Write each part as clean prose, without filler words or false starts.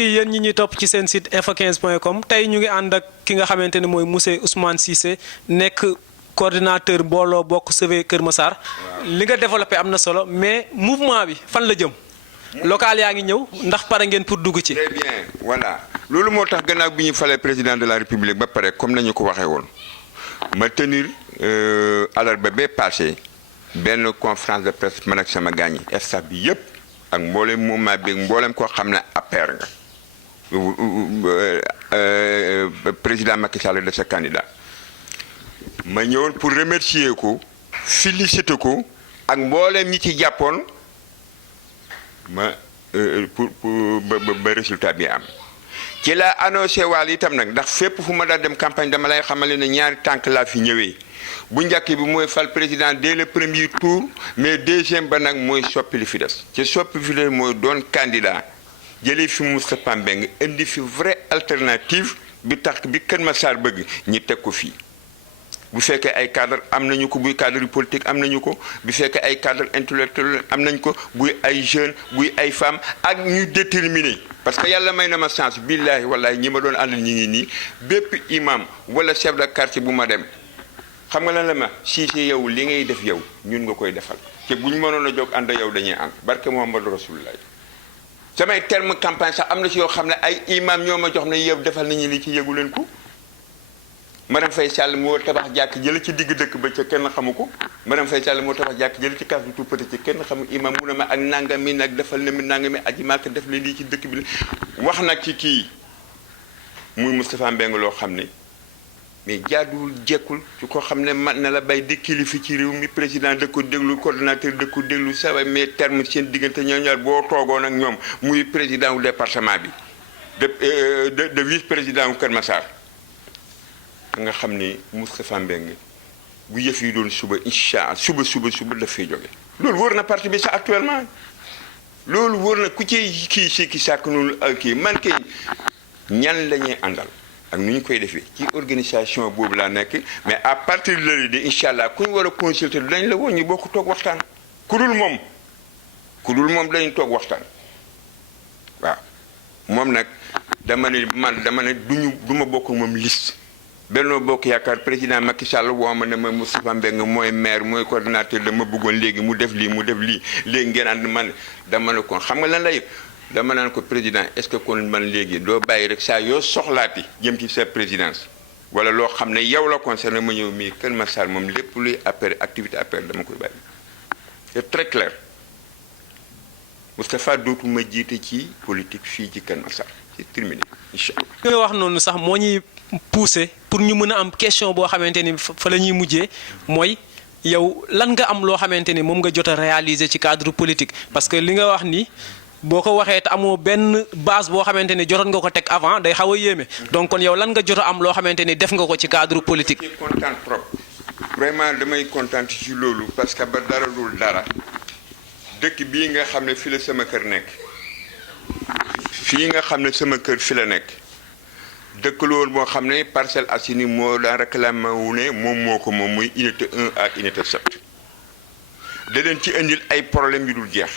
yéen ñi ñuy topp ci seen site info15.com tey ñu ngi ànd ak ki nga xamante ne mooy monsieur Ousmane Cissé nekk coordinateur mbooloo bokk sauver Kër Massar. li nga développé am na solo mais mouvement bi fan la jëm. local yaa ngi ñëw ndax pare ngeen pour dugg ci. très bien voilà loolu moo tax gannaaw bi ñu falee président de la république ba pare comme nañu ko waxee woon ma tenir àllarba ba passé benn conférence de presse man ak sama gaañ yi staff bi yëpp ak mboolem mouvement bi mboolem koo xam ne APR nga. Président Macky Sall de sa candidat ma ñëwoon pour remercier ko féliciter ko ak mboolem ñi ci jàppoon ma pour ba résultat bi am ci la annoncé waal itam nag ndax fépp fu ma daal dem campagne dama lay xamale ne ñaari tànk laa fi ñëwee bu njëkk bi mooy fal président dès le premier tour mais deuxième ba nag mooy soppi li fi des ci soppi fi des mooy doon candidat jëlee fi Moustapha Mbengue indi fi vraie alternative bi tax bi Kër Massar bëgg ñi teg ko fii bu fekkee ay cadre am nañu ko buy cadre politique am nañu ko bu fekkee ay cadre intellectuel am nañ ko buy ay jeunes buy ay femmes ak ñu déterminé parce que yàlla may na ma chance billahi wallahi ñi ma doon àndal ñi ngi nii bépp imam wala chef de quartier bu ma dem xam nga lan la ma si yow li ngay def yow ñun nga koy defal te bu ñu mënoon a jóg ànd yow dañuy ànd barke Muhammadu Rasulullah samay terme campagne sax am na ci yoo xam ne ay imam ñoo ma jox ne yow defal nañu li ci yëgu leen ko Marème Faye Sall moo tabax jàkk jële ci digg dëkk ba ca kenn xamu ko Marème Faye Sall moo tabax jàkk jële ci kaas bi tout petit ci kenn xamu imam mu ne ma ak nangami nag defal na mi nangami aji màkk def la lii ci dëkk bi wax nag ci kii muy Moustapha Mbengue loo xam ne mais jaaduwul jekkul ci ko xam ne man na la bay di kilifa ci réew mi président da ko déglu coordonnateur da ko déglu ça va mais terme seen diggante ñoom ñaar boo toogoon ak ñoom muy président wu département bi de vice président wu Kër Massar nga xam ni Moustapha Mbengue bu yëf yi doon suba incha allah suba daf fiy jóge loolu wóor na parti bi sax actuellement loolu wóor na ku ci kii si ki sàkk noonu ak kii man kay ñan la ñuy àndal ak nu ñu koy defee ci organisation boobu laa nekk mais à partir de lundi incha allah ku ñu war a consulter dañ la woo ñu bokk toog waxtaan ku dul moom dañu toog waxtaan waaw moom nag dama ne du ma bokk moom liste Benno Bokk Yaakaar président Macky Sall woo ma ne ma Moustapha Mbengue mooy maire mooy coordinateur dama bëggoon léegi mu def lii léegi ngeen ànd man dama ne kon xam nga lan la yëpp dama naan ko président est-ce que kon man léegi doo bàyyi rek saa yoo soxlaati jëm ci sa présidence wala loo xam ne yow la concerné ma ñëw mii Kër Massar moom lépp luy affaire activité affaire dama koy bàyyi c'est très clair Moustapha dootuma jiite ci politique fii ci Kër Massar c'est terminé incha allah. li nga wax noonu sax moo ñuy poussé pour ñu mën a am question boo xamante ni fa la ñuy mujjee mooy yow lan nga am loo xamante ni moom nga jot a réaliser ci cadre politique parce que li nga wax ni. boo ko waxee te amoo benn base boo xamante ni jotoon nga ko teg avant day xaw a yéeme donc kon yow lan nga jot a am loo xamante ni def nga ko ci cadre politique. je suis content trop vraiment damay content ci loolu parce que ba dara dul dara dëkk bii nga xam ne fi la sama kër nekk fii nga xam ne sama kër fi la nekk dëkk la woon boo xam ne Parcelles Assainies moo daan réclamé wu ne moom moo ko moom muy unité 1 ak unité 7 da leen ci indil ay problème yu dul jeex.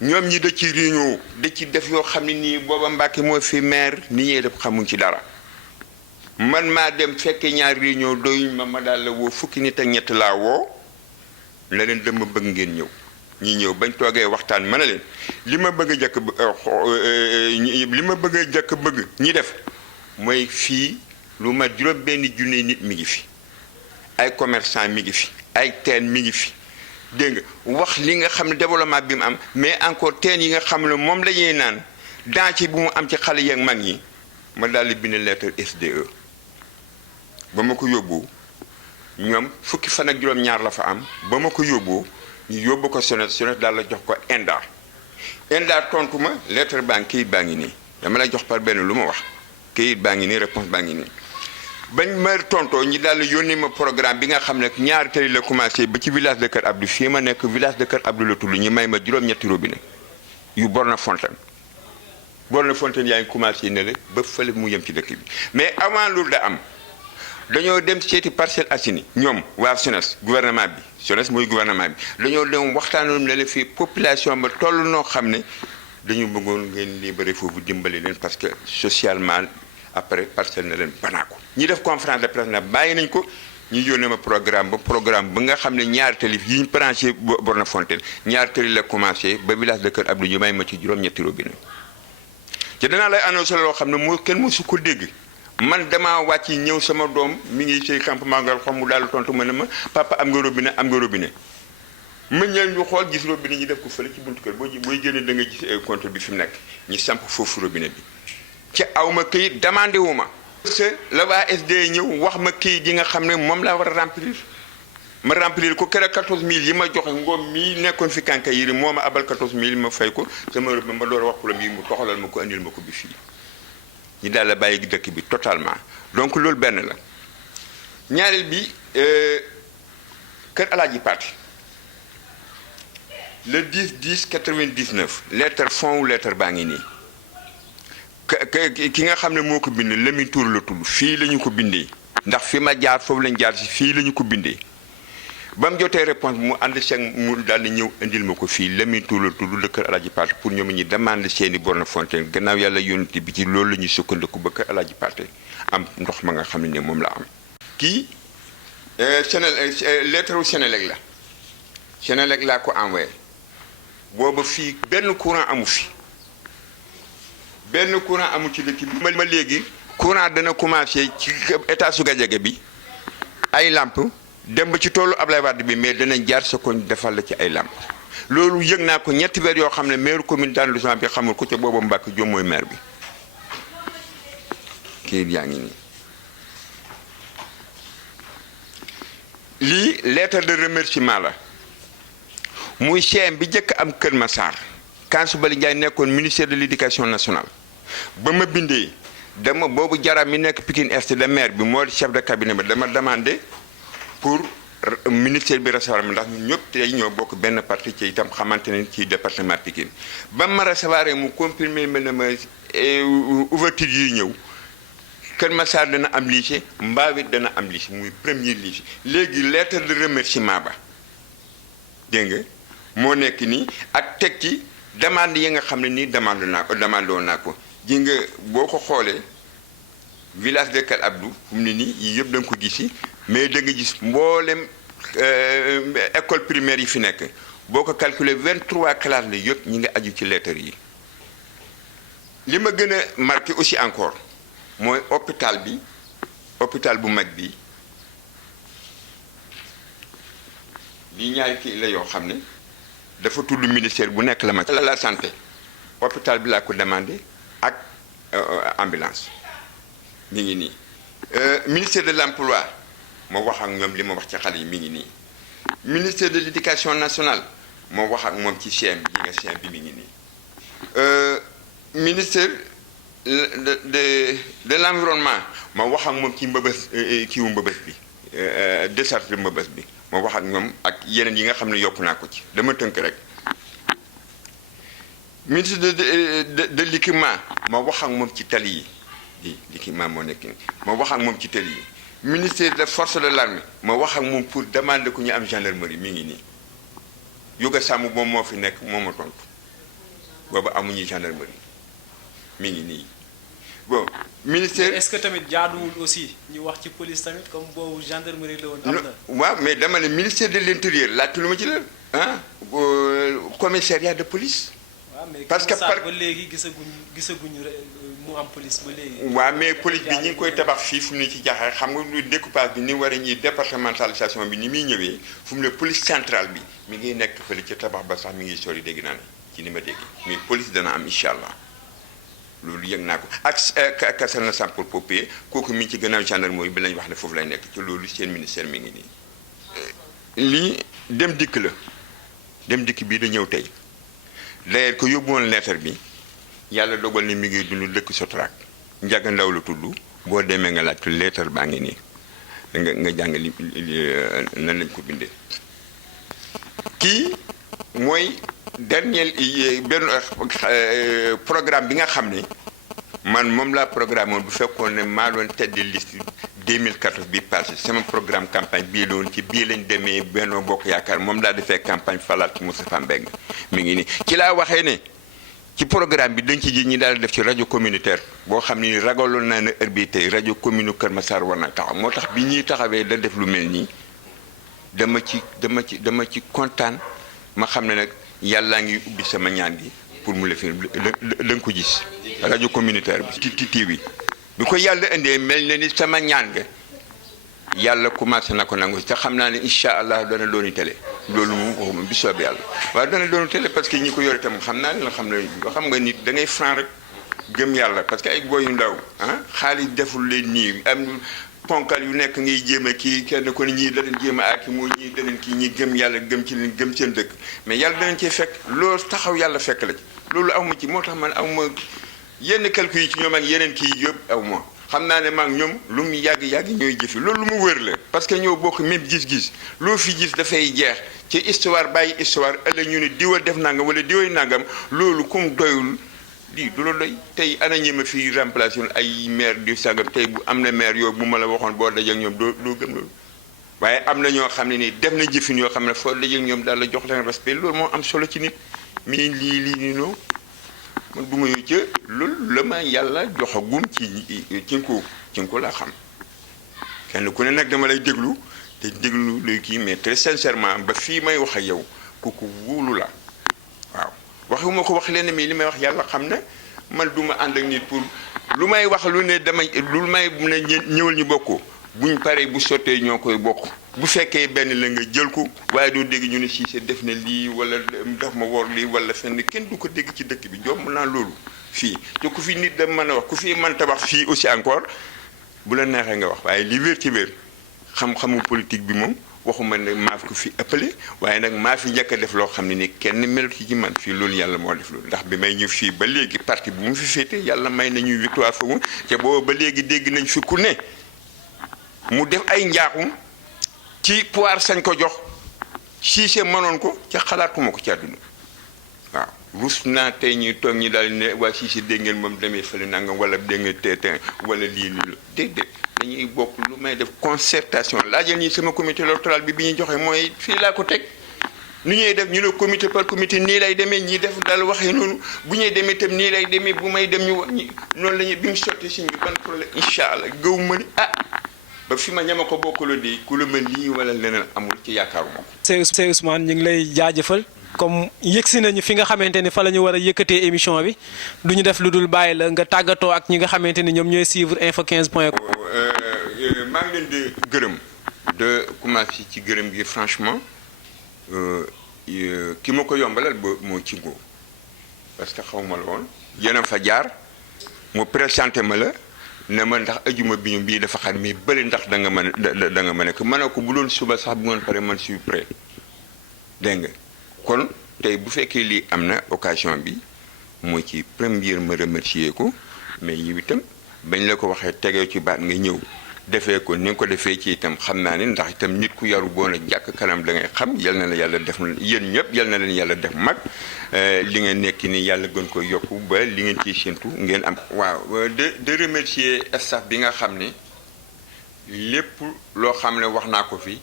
ñoom ñi da ci réunion da ci def yoo xam ne nii booba Mbàkke moo fi maire ni ñuy def xamuñ ci dara man maa dem fekke ñaar réunion doyuñ ma daal la woo fukki nit ak ñett laa woo la leen dama bëgg ngeen ñëw ñi ñëw bañ toogee waxtaan mën na leen li ma bëgg a jëkk bëgg ñi def mooy fii lu ma juróom benn junne nit mi ngi fi ay commerçant mi ngi fi ay teen mi ngi fi dégg nga wax li nga xam ne développement bi mu am mais encore teen yi nga xam ne moom la ñuy naan dans ci bu mu am ci xale yi ak mag ñi ma daal di bind lettre SDE ba ma ko yóbbu ñoom fukki fan ak juróom-ñaar la fa am ba ma ko yóbbu ñu yóbbu ko SONES daal la jox ko ENDA tontu ma lettre baa ngi kayit baa ngi nii dama lay jox par benn lu ma wax kayit baa ngi nii réponse baa ngi nii bañ ma tontoo ñi daal yónnee ma programme bi nga xam ne ñaari tali la commencé ba ci village de Kër Abdou fii ma nekk village de Kër Abdou la tudd ñu may ma juróom-ñetti robinet yu borne fontaine yaa ngi commencé ne la ba fële mu yem ci dëkk bi mais avant loolu da am dañoo dem seeti Parcelles Assainies ñoom waa SONES gouvernement bi SONES mooy gouvernement bi dañoo dem waxtaanoon ne la fii population ba toll noo xam ne dañu bëggoon ngeen libéré foofu dimbali leen parce que socialement après parcelle na leen banaako ñi def conférence de presse nag bàyyi nañ ko ñu yónnee ma programme ba nga xam ne ñaari tali yi ñu branché borne Fontaine ñaari tali la commencé ba village de Kër Abdou ñu may ma ci juróom-ñetti robinet te danaa lay annoncé loo xam ne moo kenn mosu ko dégg man damaa wàcc ñëw sama doom mi ngi ci campement ngal xam mu daal tontu ma ne ma papa am nga robinet ma ñëw ñu xool gis robinet ñi def ko fële ci buntu kër booy génne da nga gis compte bi fi mu nekk ñi samp foofu robinet bi ci aw ma këyit demandé wu ma parce que la waa SDE ñëw wax ma këyit yi nga xam ne moom laa war a remplir ma remplir ko kër 14000 yi ma joxe ngoom mii nekkoon fi kànka yiri moo ma abal 14000 ma fay ko sama robinet ma door a wax problème yi mu toxalal ma ko andil ma ko bi fii ñi daal la bàyyi dëkk bi totalement donc loolu benn la ñaareel bi kër Alaaji Paate le 10/10/99 lettre fond wu lettre baa ngi nii ki nga xam ne moo ko bind Lamine Tour la tudd fii la ñu ko bindee ndax fi ma jaar foofu lañ jaar si fii la ñu ko bindee ba mu jotee réponse mu ànd seeg mu daal di ñëw indil ma ko fii Lamine Tour la tudd le kër Alaaji Paate pour ñoom ñi demande seeni borne Fontaine gannaaw yàlla yónnite bi ci loolu la ñuy sukkandiku ba kër Alaaji Paate am ndox ma nga xam ne moom la am. kii lettre wu Sénélec la Sénélec laa ko envoyé booba fii benn courant amu fi benn courant amu ci dëkk bi ma léegi courant dana commencé ci état su Gadiaga bi ay lamp dem ba ci toolu Ablaye Wade bi mais danañ jaar sa koñ defal la ci ay lamp loolu yëg naa ko ñetti weer yoo xam ne maire commune d'arrondissement bi xamul ko ca booba Mbacke Diop mooy maire bi kii yaa ngi nii lii lettre de remerciement la muy CM bi njëkk am Kër Massar Kansoubali Ndiaye nekkoon ministère de l'éducation nationale ba ma bindee dama boobu Jara mi nekk Pikine Est de maire bi moo chef de cabinet ba dama demandé pour ministère bi recevoir mi ndax ñun ñëpp tey ñoo bokk benn parti ci itam xamante ne ci département Pikine ba ma recevoir mu confirmer ma ne ma ouverture yi ñëw Kër Massar dana am lycée Mbawit dana am lycée muy premier lycée léegi lettre de remerciement ba dégg nga moo nekk nii ak teg ci demande yi nga xam ne nii demande woon naa ko ji nga boo ko xoolee village de Kër Abdou fu mu ne nii yii yëpp da nga ko gis mais da nga gis mboolem école primaire yi fi nekk boo ko calculer 23 classes la yëpp ñi nga aju ci lettres yi. li ma gën a marqué aussi encore mooy hôpital bu mag bi lii ñaari kii la yoo xam ne dafa tudd ministère bu nekk la ma la santé hôpital bi laa ko demandé ak ambulance mi ngi nii ministère de l'emploi ma wax ak ñoom li ma wax ci xale yi mi ngi nii ministère de l'éducation nationale ma wax ak moom ci CM yi nga CM bi mi ngi nii ministère de l'environnement ma wax ak moom ci mbëbës kiiwu mbëbës bi décharge de mbëbës bi ma wax ak ñoom ak yeneen yi nga xam ne yokk naa ko ci dama tënk rek ministre de l'équipement ma wax ak moom ci tali yi l'équipement moo nekk ma wax ak moom ci tali yi ministère de force de l'armée ma wax ak moom pour demander ko ñu am gendarmerie mi ngi nii Yuga Sàmm moom moo fi nekk moo ma tontu boobu amuñu gendarmerie mi ngi nii bon ministère. est-ce que tamit jaaduwul aussi ñu wax ci police tamit comme boobu gendarmerie la woon. am na waaw mais dama ne ministère de l'intérieur laajte lu ma ci la commissariat de police. parce que ba léegi gisaguñu mu am police ba léegi. waaw mais police bi ñi ngi koy tabax fii fu mu ne ci jaxee xam nga lu découpage bi ni war a ñuy départementalisation bi ni muy ñëwee fu mu ne police centrale bi mi ngi nekk fële ci tabax ba sax mi ngi sori dégg naa ne ci ni ma dégg mais police dana am incha allah loolu yëg naa ko ak caserne na sapeurs-pompiers kooku mi ngi ci gannaaw gendarmerie bi lañ wax ne foofu lay nekk ci loolu seen ministère mi ngi nii. lii dem dikk la dem dikk bii da ñëw tey. d'ailleurs ko yóbbu woon lettre bi yàlla dogal ni mi ngi dund dëkk Sotrac Njaga Ndaw la tudd boo demee nga laaj lettre baa ngi nii nga jàng li nan lañ ko bindee. kii mooy dernier benn programme bi nga xam ne man moom laa programme woon bu fekkoon ne maa doon tête de liste 2014 bi passé sama programme campagne bii la woon ci bii lañ demee Benno Bokk Yaakaar moom laa defee campagne falaat Moustapha Mbengue mi ngi nii ci laa waxee ne ci programme bi dañ ci ji ñi daal def ci rajo communautaire boo xam ni ragaloon naa ne heure bii tey rajo commune Kër Massar war na taxaw moo tax bi ñuy taxawee da def lu mel nii dama ci kontaan ma xam ne nag yàllaa ngi ubbi sama ñaan gi pour mu la fi da nga ko gis rajo communautaire bi ci TV bi ko yàlla indee mel na ni sama ñaan nga yàlla commencé na ko nangu te xam naa ne incha allah dana dooni télé loolu moom bi soobee yàlla waaye dana dooni télé parce que ñi ko yore itam xam naa ne xam nga nit da ngay franc rek gëm yàlla parce que ay boy yu ndaw xaalis deful leen nii am ponkal yu nekk ngay jéem a kii kenn ko ni ñii danañ jéem a aaki moo ñii danañ kii ñi gëm yàlla gëm ci leen gëm seen dëkk mais yàlla danañ cee fekk loolu taxaw yàlla fekk la ci loolu aw ma ci moo tax man aw ma yenn calcul yi ci ñoom ak yeneen kii yëpp aw ma xam naa ne maag ñoom lu mu yàgg ñooy jëfi loolu lu mu wër la parce que ñoo bokk même gis-gis loo fi gis dafay jeex ci histoire bàyyi histoire ëllëg ñu ne diwa def nangam wala diway nangam loolu comme doyul di du la doy tey ana ñi ma fi remplacé ay maire di sangam tey bu am na maire yooyu bu ma la waxoon boo dajeek ñoom doo gëm loolu waaye am na ñoo xam ne nii def na jëfin yoo xam ne foo dajeek ñoom daal la jox leen respect loolu moo am solo ci nit mais lii nii non man du ma yow ca loolu la ma yàlla joxagum ci ko laa xam kenn ku ne nag dama lay déglu te déglu luy kii mais très sincèrement ba fii may wax ak yow kooku wóolu la waaw waxuma ko wax leen mais li may wax yàlla xam ne man du ma ànd ak nit pour lu may wax lu ne damay lu may ne ñëwal ñu bokkoo buñ paree bu sottee ñoo koy bokk bu fekkee benn la nga jël ko waaye doo dégg ñu ne Cissé def na lii wala daf ma wor lii wala fenn kenn du ko dégg ci dëkk bi jomb naa loolu fii te ku fi nit da mën a wax ku fi mën tabax fii aussi encore bu la neexee nga wax waaye li wér ci wér xam-xamu politique bi moom waxuma ne maa fi ko fi ëppale waaye nag maa fi njëkk a def loo xam ne ni kenn melut ci man fii loolu yàlla moo def loolu ndax bi may ñëw fii ba léegi parti bu mu fi féete yàlla may nañuy victoire foofu te boobu ba léegi dégg nañ fi ku ne mu def ay njaaxum ci pouvoir sañ ko jox Cissé mënoon ko ca xalaatuma ko ci àdduna waaw rus naa tey ñuy toog ñi daal ne waa Cissé dégg ngeen moom demee fële nangam wala dégg nga teeteen wala lii la déedéet dañuy bokk lu may def concertation laajal ñi sama comité électoral bi ñuy joxe mooy fii laa ko teg nu ñuy def ñu ne comité par comité nii lay demee ñi def daal waxee noonu bu ñuy demee itam nii lay demee bu may dem ñu noonu la ñuy bi mu sotti si bi ban problème incha allah gëw ma ni ba fi ma ñama ko bokkaloo di ku la mel lii wala leneen amul ci yaakaaruma ko. Sey Ousmane ñu ngi lay jaajëfal comme yëgsi nañu fi nga xamante ni fa la ñu war a yëkkatee émission bi du ñu def lu dul bàyyi la nga tàggatoo ak ñi nga xamante ni ñoom ñooy suivre info15.com. maa ngi leen di gërëm de commencer ci gërëm gi franchement ki ma ko yombalal ba moo ci ngoo parce que xaw ma la woon yéen a fa jaar mu présenté ma la. ne ma ndax ajuma bi ñu bii dafa xar mi bëri ndax da nga mën a ko mën a ko bu doon suba sax bu ngoon pare man suis prêt dégg nga kon tey bu fekkee lii am na occasion bi mooy ci première ma remercier ko mais yow itam bañ la ko waxee tegee ci baat nga ñëw defee ko ni nga ko defee ci itam xam naa ne ndax itam nit ku yaru boon a jàkk kanam da ngay xam yal na la yàlla def yéen ñëpp yal na leen yàlla def mag li nga nekk ni yàlla gën ko yokku ba li ngeen ciy séntu ngeen am. waaw de remercier staff bi nga xam ne lépp loo xam ne wax naa ko fi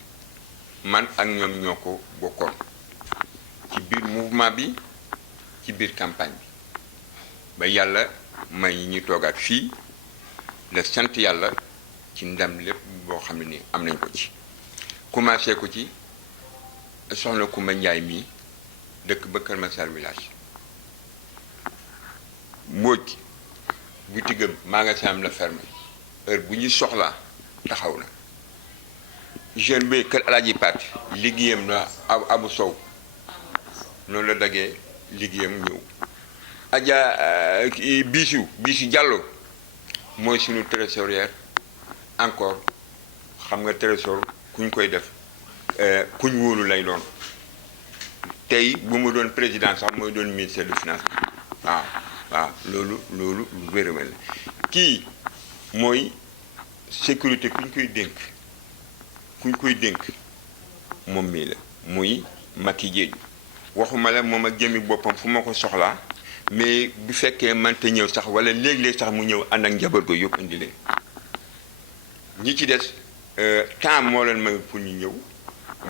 man ak ñoom ñoo ko bokkoon ci biir mouvement bi ci biir campagne bi ba yàlla may ñu toogaat fii la sant yàlla. ci ndam lépp boo xam ne ni am nañ ko ci commencé ko ci soxna Kumba Njaay mii dëkk ba Kër Massar village Mbóoj butigam maa nga am la ferme heure bu ñuy soxlaa taxaw na jeune bi kër Alaaji Paat liggéeyam na Abu Sow noonu la daggee liggéeyam ñëw Adja biisu Jàllo mooy suñu trésorière encore xam nga trésor kuñ koy def kuñ wóolu lay doon tey bu mu doon président sax mooy doon ministère de finance waaw loolu lu wér-wér la kii mooy sécurité kuñ koy dénk moom mii la muy Macky Diédhiou waxuma la moom ak jëmi boppam fu ma ko soxlaa mais bu fekkee mënta ñëw sax wala léeg-léeg sax mu ñëw ànd ak njaboot ko yëpp indi leen ñi ci des temps moo leen may pour ñu ñëw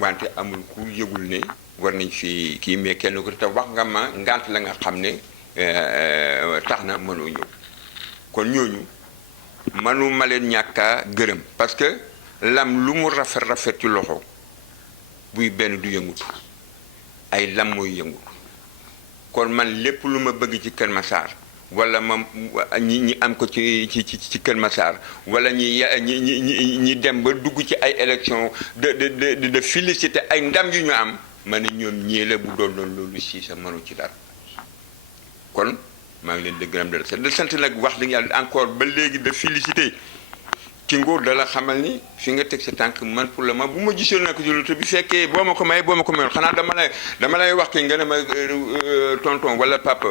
wante amul ku yëgul ne war nañ fi kii mais kenn ko te wax nga ma ngant la nga xam ne tax na mënoo ñëw kon ñooñu mënu ma leen ñàkkaa gërëm parce que lam lu mu rafet ci loxo buy benn du yëngutu ay lam mooy yëngutu kon man lépp lu ma bëgg ci Kër Massar wala ma ñi am ko ci Kër Massar wala ñi dem ba dugg ci ay élection de féliciter ay ndam yu ñu am ma ne ñoom ñii la bu doon loolu si sa mënu ci dara kon maa ngi leen di gërëm de sant nag wax dëgg yàlla encore ba léegi de féliciter ci nguur dala xamal ni fi nga teg sa tànk man pour le moment bu ma gisoon nag ci loolu bi fekkee boo ma ko mayoon xanaa dama lay wax ki nga ne ma tonton wala papa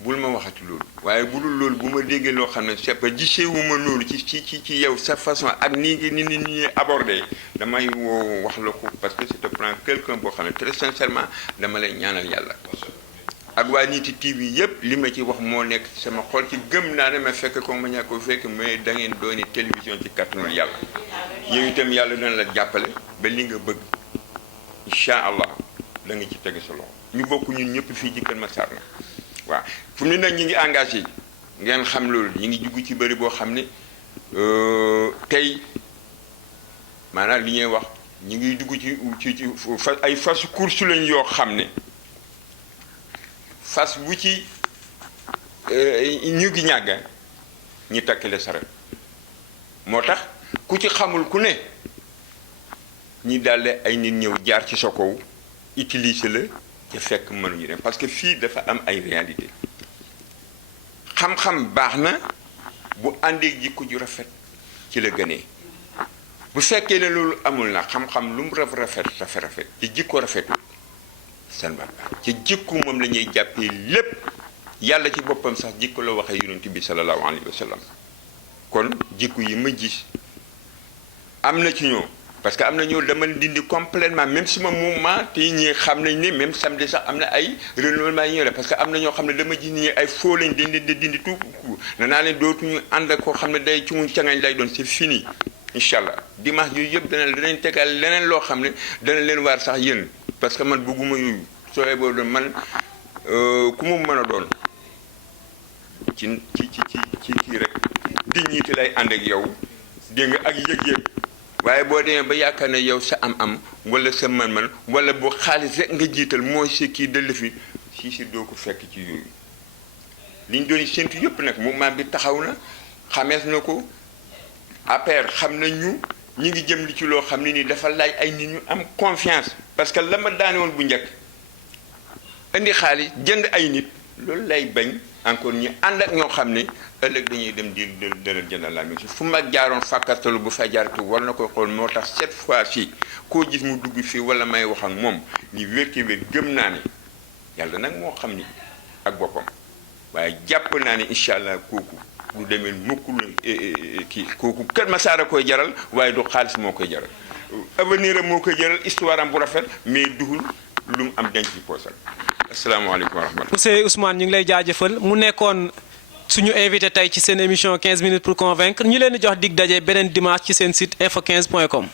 bul ma waxati loolu waaye bu dul loolu bu ma déggee loo xam ne c'est pas gisewuma loolu ci yow sa façon ak ni abordé damay woo wax la ko parce que c'est te prend quelqu'un boo xam ne très sincèrement dama lay ñaanal yàlla ak waa Nitti TV yëpp li ma ci wax moo nekk sama xol ci gëm naa ne ma fekk ko ma ñàkk ko fekk mais da ngeen dooni télévision ci kàttanul yàlla yow itam yàlla dana la jàppale ba li nga bëgg incha allah da nga ci tege sa loxo ñu bokk ñun ñëpp fii ci Kër Massar na waaw fu mu ne nag ñi ngi engagé ngeen xam loolu ñi ngi dugg ci bëri boo xam ne tey maanaam li ñuy wax ñi ngi dugg ci ay fas course lañ yoo xam ne fas bu ci ñu gi ñàgga ñi takkale saret moo tax ku ci xamul ku ne ñi dalde ay nit ñëw jaar ci sa kaw utiliser la ca fekk mënuñu dem parce que fii dafa am ay réalité xam-xam baax na bu àndee jikko ju rafet ci la gënee bu fekkee ne loolu amul na xam-xam lu mu rafet ci jikko rafetul seen bàkkaar ci jikko moom la ñuy jàppee lépp yàlla ci boppam sax jikko la waxee yonent bi sallallahu alayhi wa sallam kon jikko yi ma gis am na ci ñoom parce que am na ñoo dama dindi complètement même suma mouvement te ñi xam nañ ne même samedi sax am na ay renouvellement yi ñëw la parce que am na ñoo xam ne dama gis ni ay foo lañ dindi tout nanaa leen dootuñu ànd ak koo xam ne day ci mu cangañ lay doon c'est fini incha allah dimanche yooyu yëpp danañ tegal leneen loo xam ne dana leen waar sax yéen parce que man bëgguma yooyu soo boo doon man ku mu mën a doon ci kii rek dignité lay ànd ak yow dégg nga ak yëg-yëg waaye boo demee ba yaakaar ne yow sa am-am wala sa man-man wala boo xaalis rek nga jiital mooy sa kii de lëfi si doo ko fekk ci yooyu li ñu doon séntu yëpp nag mouvement bi taxaw na xamees na ko APR xam nañ ñu ngi jëm li ci loo xam ne nii dafa laaj ay nit ñu am confiance parce que la ma daane woon bu njëkk indi xaalis jënd ay nit loolu lay bañ encore ñi ànd ak ñoo xam ne ëllëg dañuy dem di dalal jëndal la même chose fu mag jaaroon fàkkastalu bu fa jaaratu war na ko xool moo tax cette fois-ci koo gis mu dugg fii wala may wax ak moom li wérti wér gëm naa ne yàlla nag moo xam ni ak boppam waaye jàpp naa ne incha allah kooku du demee mukk kii kooku Kër Massar a koy jaral waaye du xaalis moo koy jaral avenir am moo koy jaral histoire am bu rafet mais dugul lu mu am denc ci poosal asalaamaaleykum wa rahmatulah. monsieur Ousmane ñu ngi lay jaajëfal mu nekkoon suñu invité tey ci seen émission 15 minutes pour convaincre ñu leen di jox dig daje beneen dimanche ci seen site info15.com.